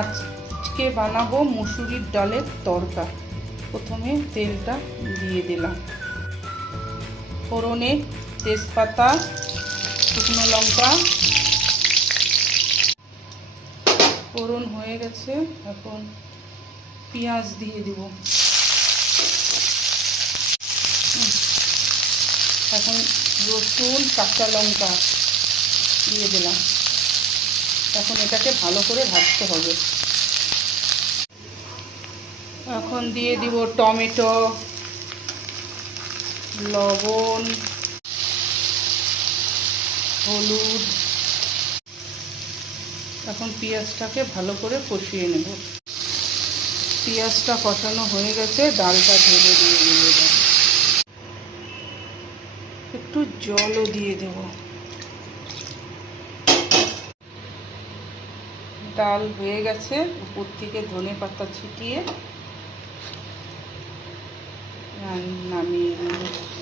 আজকে বানাবো মুসুরির ডালের তড়কা। প্রথমে তেলটা দিয়ে দিলাম, ফোড়নে তেজপাতা, শুকনো লঙ্কা, ফোড়ন হয়ে গেছে। এখন পেঁয়াজ দিয়ে দিব। এখন রসুন, কাঁচা লঙ্কা দিয়ে দিলাম। এখন এটাকে ভালো করে ভাজতে হবে। এখন দিয়ে দিব টমেটো, লবণ, হলুদ। এখন পেঁয়াজটাকে ভালো করে কষিয়ে নেব। পেঁয়াজটা কষানো হয়ে গেছে, ডালটা ঢেলে দিয়ে দেব। একটু জলও দিয়ে দেব। ডাল হয়ে গেছে, উপর থেকে ধনে পাতা ছিটিয়ে নামিয়ে নেব।